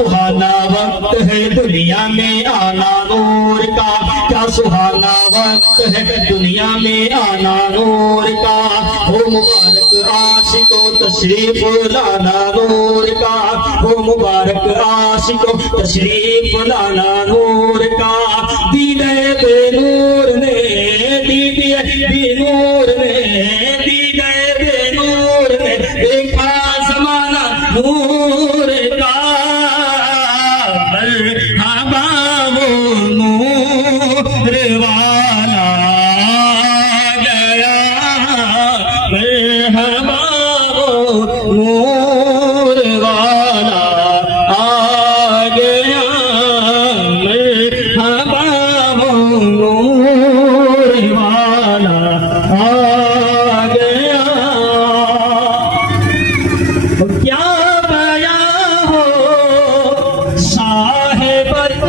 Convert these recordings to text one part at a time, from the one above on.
सुहाना वक्त है दुनिया में आना नूर का, क्या सुहाना वक्त है दुनिया में आना नूर का। हो मुबारक आशिको तशरीफ लाना नूर का, हो मुबारक आशिको तशरीफ लाना नूर का। दीने बेनूर ने दीदिए बेनूर ने दीने बेनूर ने देखा जमाना नूर का। मरहबा वो नूर वाला गया, मरहबा वो नूर वाला आ गया, मरहबा वो नूर वाला आ गया। क्या बया हो साहिबत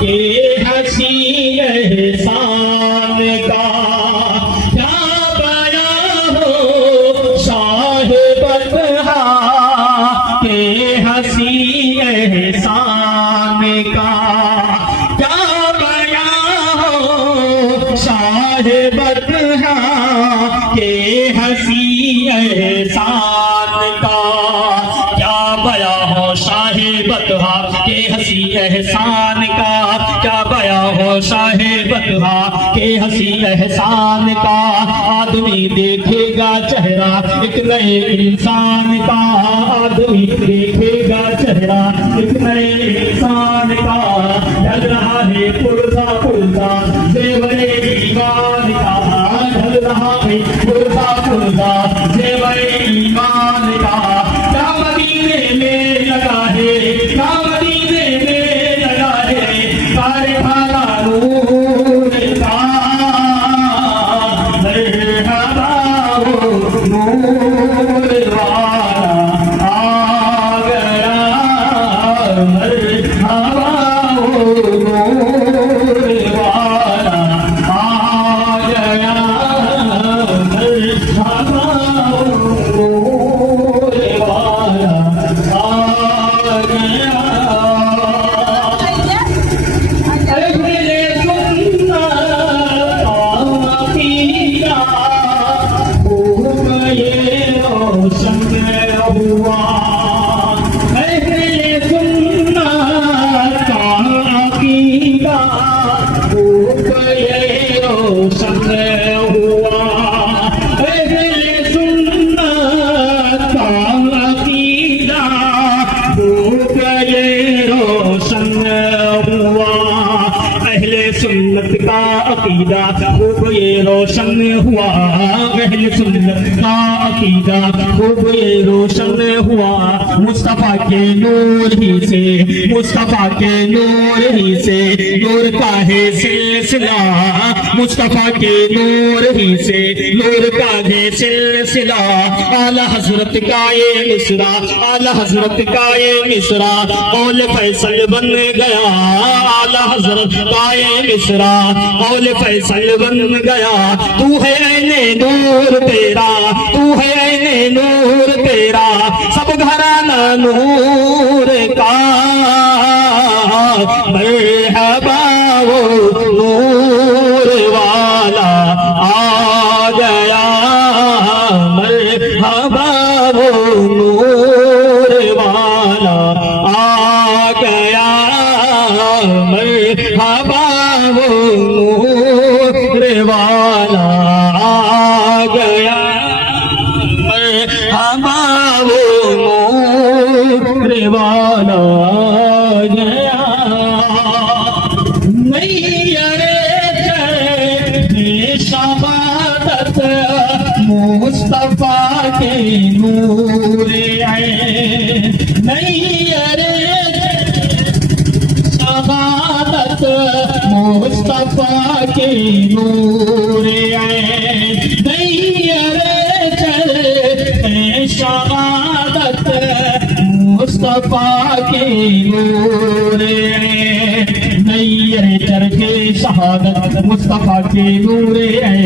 के हसी एहसान का, क्या बया हो साहिबत के हसी एहसान का, क्या बया हो साहिबत के हसी एहसान का, क्या बया हो साहिबत के हसी एहसान का, क्या बया हो साहिबत के हसी एहसान का। आदमी देखेगा चेहरा एक नए इंसान का, आदमी देखेगा चेहरा एक नए इंसान का। ढल रहा है पुरजा पुरजा जेवरे ईमान का, ढल रहा है पुरजा पुरजा जेवरे ईमान का। क्या मदीने में लगा है, क्या मदीने में लगा है कारखाना नूर का। मरहबा वो नूर वाला आ गया, मरहबा वो नूर वाला आ गया, मरहबा वो नूर वाला आ गया। अहले सुन्नत आकीदा खूब ये रोशन हुआ, अहले सुन्नत आकीदा खूब ये रोशन हुआ, अहले सुन्नत आकीदा खूब ये रोशन हुआ। अहले सुन्नत का अकीदा खूब ये रोशन हुआ, अहले सुन्नत का अकीदा खूब ये रोशन हुआ। मुस्तफा के नूर ही से, मुस्तफा के नूर ही से नूर का है सिलसिला, मुस्तफा के नूर ही से नूर का है सिलसिला। आला हजरत का ये मिसरा, आला हजरत का ये मिसरा मौल फैसल बन गया, आला हजरत का ये मिसरा मौल फैसल बन गया। तू है ऐने नूर तेरा, तू है ऐने नूर तेरा, सब घराना नूर का। मरहबा वो नूर वाला आ गया, मरहबा वो नूर वाला आ गया, मरहबा वो नूर वाला आ गया, मरहबा वो नूर वाला आ गया। शहादत मुस्तफा के नूर आए, नहीं अरे शहादत मुस्तफा के नूर आए, नहीं अरे शहादत मुस्तफा के नूर आए, नैयर चरखे शहादत मुस्तफा के नूरे है,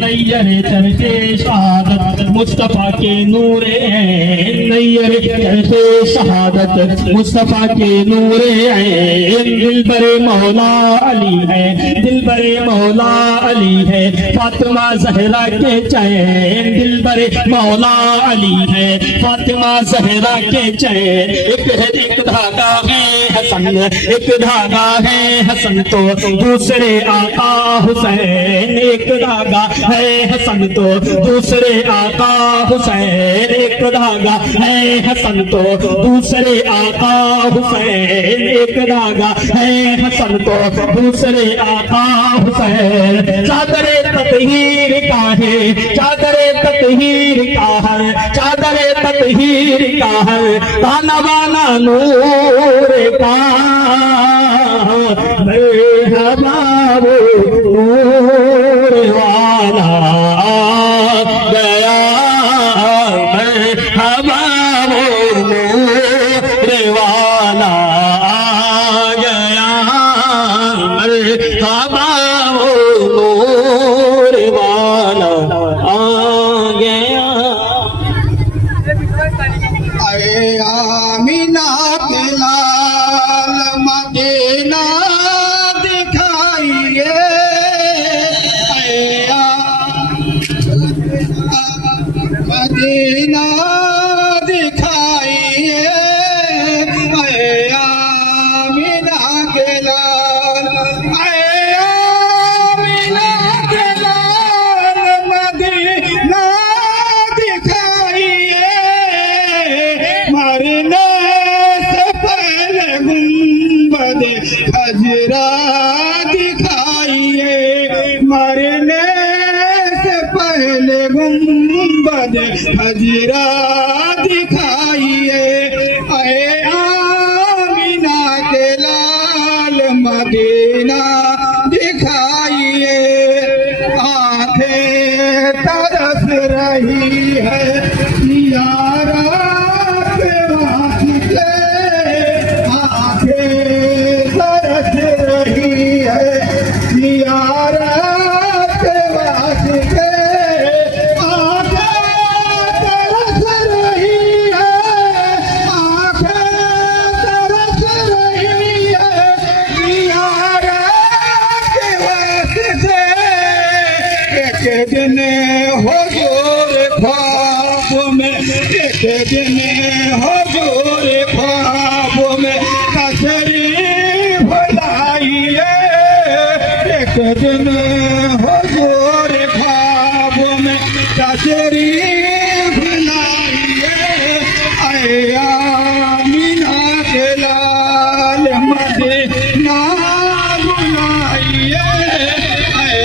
नैयर चरखे शहादत मुस्तफा के नूरे है, नैयर अरे कहते शहादत मुस्तफा के नूरे ऐन, दिल बरे मौला अली है, दिल बरे मौला अली है, फातिमा जहरा के चैन, दिल बरे मौला अली है, फातिमा जहरा के चैन। एक धागा है हसन, एक धागा है हसन तो दूसरे आका हुसैन, एक धागा है हसन तो दूसरे आका हुसैन, एक धागा है हसन तो दूसरे आका हुसैन, एक धागा है हसन तो दूसरे आका हुसैन। चादरे ततहीर का है, चादरे ततहीर का है, चादरे ततहीर का है, ताना बाना नूर का मरहबा नूर वाला गया, मरहबा नूर वाला गया, मरहबा नूर वाला आ गया। अरे आमीना के लाल मदीना दिखाइए, मदीना दिखाइए, आमीना के लाल, आमीना के लाल मदीना दिखाइए, मरने से पहले गुंबद खजरा दिखाइए, मरने से पहले गुंबद खजरा दिखाइए, अरे आमीना के लाल मदीना दिखाइए। आंखें तरस रही है यारा के वास्ते, आंखें तरस रही है यारा के वास्ते, आंखें तरस रही है, आंखें तरस रही है यारा के वास्ते। एक दिन हुजूर ख्वाब में, एक दिन हुजूर ख्वाब में तशरीफ लाइए, एक दिन हुजूर ख्वाब में तशरीफ लाइए, ऐ आमीना के लाल मदीना बुलाइए, ऐ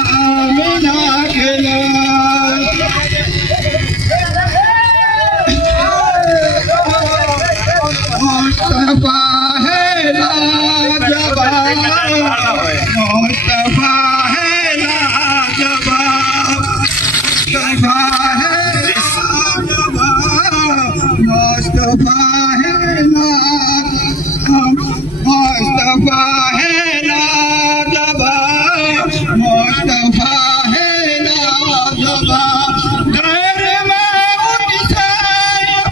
आमीना के लाल। मुस्तफा है लाजवाब, मुस्तफा है लाजवाब, मुस्तफा है लाजवाब, मुस्तफा है लाजवाब, मुस्तफा है लाजवाब, मुस्तफा है लाजवाब। घर में उनसे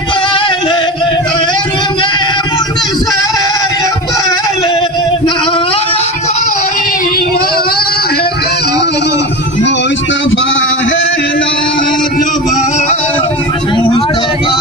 पहले, घर में उनसे पहले ना कोई वाहेगा, मुस्तफा है लाजवाब, मुस्तफा